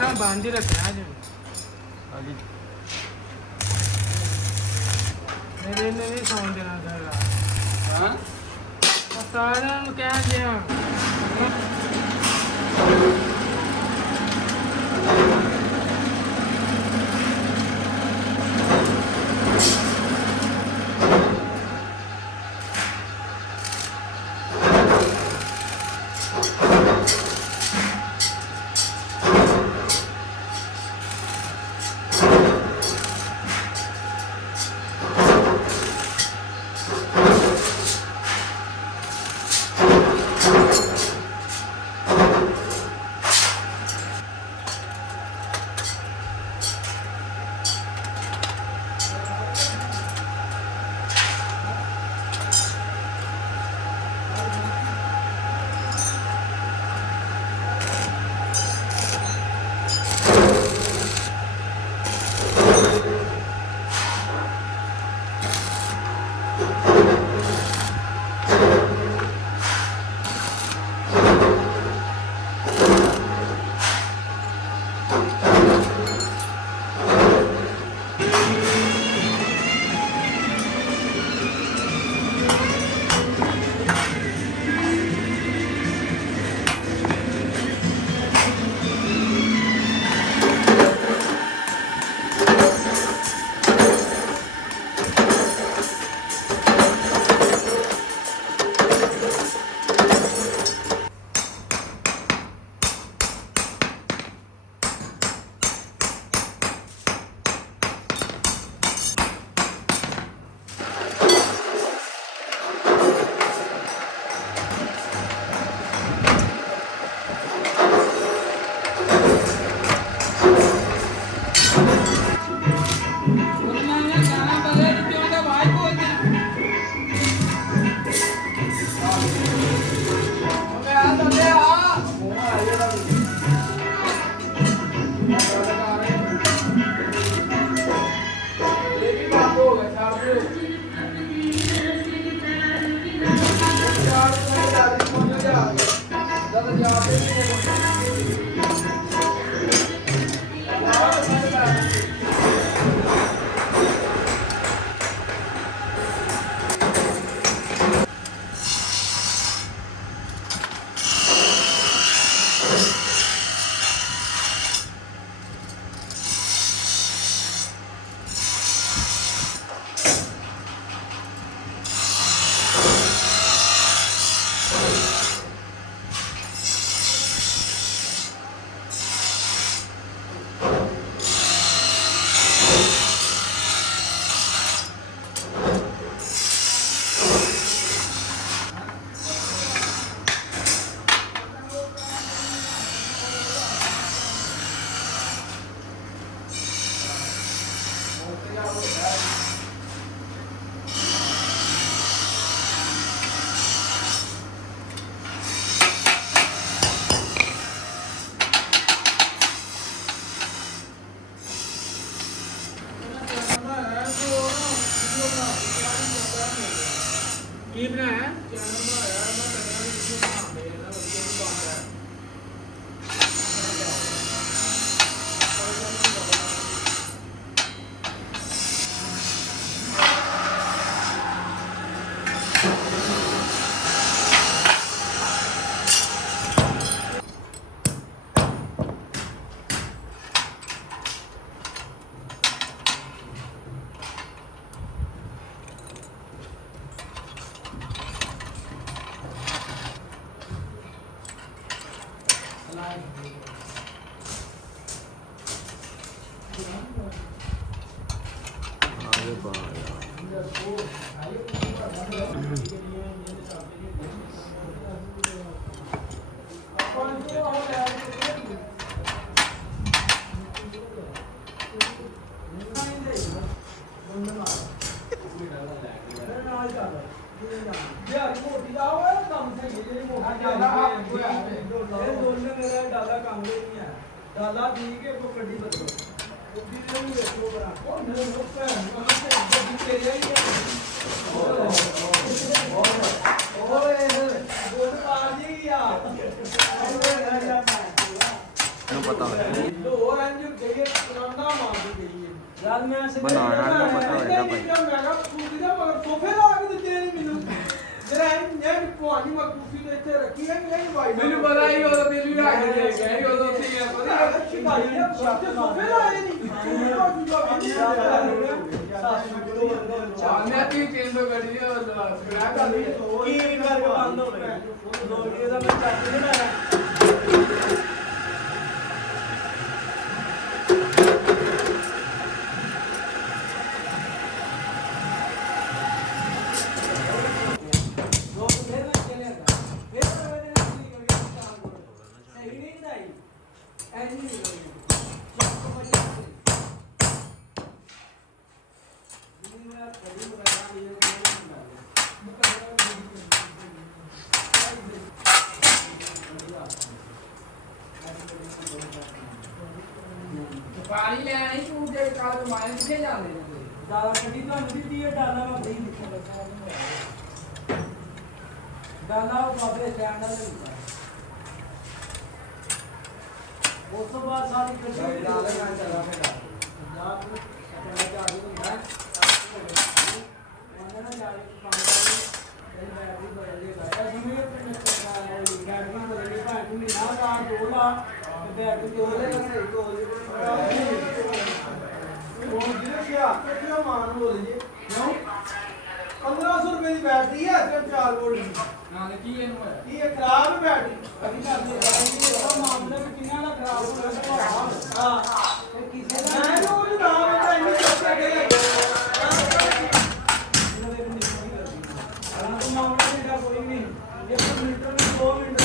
ਅੱਖਾਂ ਬੰਦ ਹੀ ਰੱਖਿਆ ਜੀ ਹਾਂਜੀ ਮੇਰੇ ਨੇ ਨਹੀਂ ਸੌਣ ਦੇਣਾ ਸਾਰਾ ਹਾਂ ਸਾਰਿਆਂ ਨੂੰ ਕਹਿ ਦਿਆਂ ਕੀ ਬਣਾਇਆ ਚੈਨਲ ਬਣਾਇਆ ਮੈਂ ਕਹਿੰਦਾ ਵੀਡੀਓ ਬਣਾਉਂਦੇ ਆ ਨਾ ਵਧੀਆ ਨਹੀਂ ਬਣਦਾ ਆਗੇ ਯਾਰ ਮੋਟੀ ਦਾ ਉਹ ਕੰਮ ਸਹੀ ਜਿਹੜੀ ਮੋਟੀ ਦੋਨੇ ਮੇਰਾ ਡਾਲਾ ਕੰਮ ਦੇ ਨਹੀਂ ਆ ਡਾਲਾ ਠੀਕ ਹੈ ਕੋ ਗੱਡੀ ਬਦਲੋ ਉੱਡੀ ਦੇ ਨੂੰ ਵੇਖੋ ਬਰਾ ਉਹ ਨਹੀਂ ਉਹ ਭੈਣ ਮਹਾਂ ਤੇ ਗੱਡੀ ਤੇਰੀ ਹੀ ਹੈ ਓਏ ਗੋਲ ਪਾ ਜੀ ਆ ਨੂੰ ਪਤਾ ਹੋਇਆ ਬਣਾਉਣਾ ਤਾਂ ਪਤਾ ਹੋਏਗਾ ਭਾਈ। ਮੈਂ ਕਿਹਾ ਕੁਫੀ ਦਾ ਮਗਰ ਸੋਫੇ ਲਾ ਕੇ ਦਿੱਤੇ ਨਹੀਂ ਮੈਨੂੰ ਜਿਹੜਾ ਇਹ ਪੁਆਣੀ ਮੈਂ ਕੁਫੀ ਤੇ ਇੱਥੇ ਰੱਖੀ ਹੈ ਨਹੀਂ ਵਾਈ ਮੈਨੂੰ ਪਤਾ ਹੀ ਉਦੋਂ ਬਿੱਲ ਵੀ ਰੱਖ ਕੇ ਦੇ ਗਿਆ ਸੀ ਉਦੋਂ ਉੱਥੇ ਗਿਆ ਪਤਾ ਸ਼ਿਕਾਈ ਨੇ ਸੋਫੇ ਲਾਏ ਨਹੀਂ ਮੈਂ ਤੀ ਚੇਂਜ ਕਰੀ ਉਹ ਸਕ੍ਰੈਪ ਕਰ ਲਈ ਕੀ ਕਰਕੇ ਬੰਦ ਹੋ ਗਏ ਲੋੜੀ ਦਾ ਮੈਂ ਚੱਕ ਨਹੀਂ ਲਾਇਆ ਪਾਣੀ ਲੈਣ ਨਹੀਂ ਤੂੰ ਜੇ ਕਾਲ ਮਾਰੇ ਕਿੱਥੇ ਜਾਂਦੇ ਨੇ ਤੁਸੀਂ ਦਾਲਾ ਗੱਡੀ ਤੁਹਾਨੂੰ ਦਿੱਤੀ ਹੈ ਡਾਲਾ ਮੈਂ ਬਈ ਦਿੱਤਾ ਡਾਲਾ ਉਹ ਬਾਬੇ ਸਟੈਂਡ ਨਾਲ ਦਿੱਤਾ ਉਸ ਤੋਂ ਬਾਅਦ ਸਾਰੀ ਗੱਡੀ ਡਾਲਾ ਨਾਲ ਚੱਲਾ ਫਿਰ ਪੰਜਾਬ ਨੂੰ ਚੱਲਾ ਜਾ ਰਹੀ ਹੁੰਦਾ ਉਹਨਾਂ ਨੇ ਜਾ ਕੇ ਕੰਮ ਕਰੀ ਇਹ ਬੈਟਰੀ ਬਦਲ ਦੇ ਬਾਅਦ ਜਿਵੇਂ ਆਪਣੇ ਬੈਟਰੀ ਬਦਲ ਦੇ ਭਾਵੇਂ ਮਹੀਨਾ ਦਾ 2 ਲਾ ਬੈਟਰੀ ਦੋ ਲੈ ਸਹੀ ਤੋਂ ਉਹ ਜਿਹਨੇ ਕਿਹਾ ਮਾਨ ਬੋਲ ਜੀ ਕਿਉਂ 1500 ਰੁਪਏ ਦੀ ਬੈਟਰੀ ਹੈ ਸਿਰਫ 4 ਵੋਲਟ ਦੀ ਨਾਲ ਕੀ ਇਹਨੂੰ ਹੋਇਆ ਕੀ ਇਹ ਖਰਾਬ ਹੈ ਬੈਟਰੀ ਕਦੀ ਕਰਦੇ ਇਹ ਮਾਮਲੇ ਵਿੱਚ ਕਿੰਨਾ ਦਾ ਖਰਾਬ ਹੋ ਗਿਆ ਹਾਂ ਇਹ ਕਿਸੇ ਦਾ ਮੈਂ ਉਹ ਨਾਮ ਹੈ ਇੰਨੀ ਚੋਕਾ ਗਏ ਇਹਨਾਂ ਦੇ ਨਹੀਂ ਕਰਦੀ ਆਹ ਮਾਮਲੇ ਦਾ ਕੋਈ ਨਹੀਂ 1 ਮਿੰਟ ਨੂੰ 2 ਮਿੰਟ